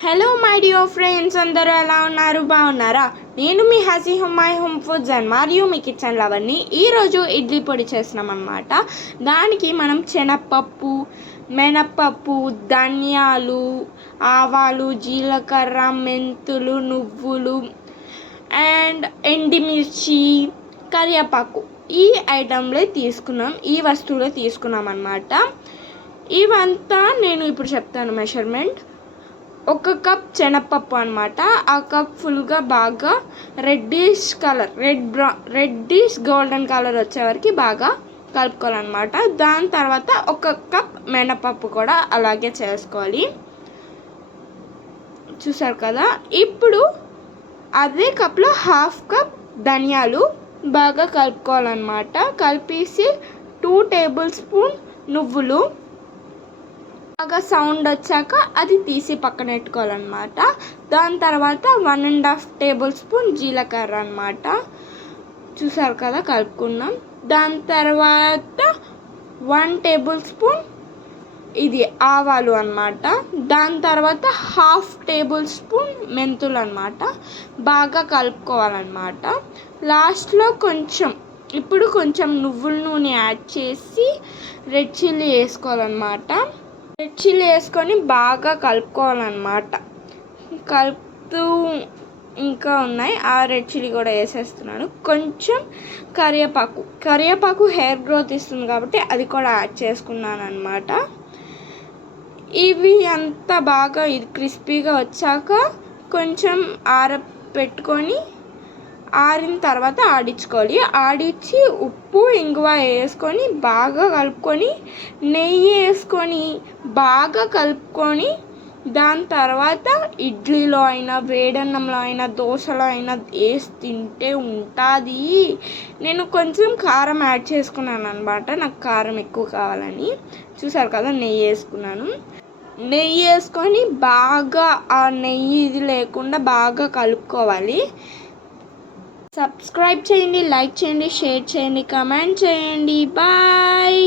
Hello my dear friends, అందరూ ఎలా ఉన్నారు? బాగున్నారా? నేను మీ Hasi my home foods and మరియు మీ కిచెన్ లవర్ని. ఈరోజు ఇడ్లీ పొడి చేస్తున్నాం అన్నమాట. దానికి మనం శనగపప్పు, మినప్పప్పు, ధనియాలు, ఆవాలు, జీలకర్ర, మెంతులు, నువ్వులు అండ్ ఎండిమిర్చి, కరివేపాకు ఈ ఐటెంలే తీసుకున్నాం, ఈ వస్తువులే తీసుకున్నాం అన్నమాట. ఇవంతా నేను ఇప్పుడు చెప్తాను మెజర్మెంట్. 1 కప్ శనగపప్పు అనమాట. ఆ కప్ ఫుల్గా బాగా రెడ్డిష్ గోల్డెన్ కలర్ వచ్చే వరకు బాగా కలుపుకోవాలన్నమాట. దాని తర్వాత 1 కప్ మినపప్పు కూడా అలాగే చేసుకోవాలి. చూసారు కదా. ఇప్పుడు అదే కప్లో 1/2 కప్ ధనియాలు బాగా కలుపుకోవాలన్నమాట. కలిపేసి 2 టేబుల్ స్పూన్ నువ్వులు బాగా సౌండ్ వచ్చాక అది తీసి పక్కన పెట్టుకోవాలన్నమాట. దాని తర్వాత 1.5 టేబుల్ స్పూన్ జీలకర్ర అన్నమాట. చూసారు కదా, కలుపుకున్నాం. దాని తర్వాత 1 టేబుల్ స్పూన్ ఇది ఆవాలు అన్నమాట. దాని తర్వాత 1/2 టేబుల్ స్పూన్ మెంతులు అన్నమాట. బాగా కలుపుకోవాలన్నమాట. లాస్ట్లో ఇప్పుడు కొంచెం నువ్వుల నూనె యాడ్ చేసి రెడ్ చిల్లీ వేసుకోవాలన్నమాట. రెడ్ చిల్లీ వేసుకొని బాగా కలుపుకోవాలన్నమాట. కలుపుతూ ఇంకా ఉన్నాయి, ఆ రెడ్ చిల్లీ కూడా వేసేస్తున్నాను. కొంచెం కరివేపాకు హెయిర్ గ్రోత్ ఇస్తుంది కాబట్టి అది కూడా యాడ్ చేసుకున్నాను అన్నమాట. ఇవి అంతా బాగా ఇది క్రిస్పీగా వచ్చాక కొంచెం పెట్టుకొని ఆరిన తర్వాత ఆడించుకోవాలి. ఆడించి ఉప్పు, ఇంగువ వేసుకొని బాగా కలుపుకొని నెయ్యి వేసుకొని బాగా కలుపుకొని దాని తర్వాత ఇడ్లీలో అయినా, వేడన్నంలో అయినా, దోశలో అయినా వేసి తింటే ఉంటుంది. నేను కొంచెం కారం యాడ్ చేసుకున్నాను అనమాట, నాకు కారం ఎక్కువ కావాలని. చూసారు కదా, నెయ్యి వేసుకున్నాను. నెయ్యి వేసుకొని బాగా ఆ నెయ్యి ఇది లేకుండా బాగా కలుపుకోవాలి. సబ్స్క్రైబ్ చేయండి, లైక్ చేయండి, షేర్ చేయండి, కామెంట్ చేయండి. బాయ్.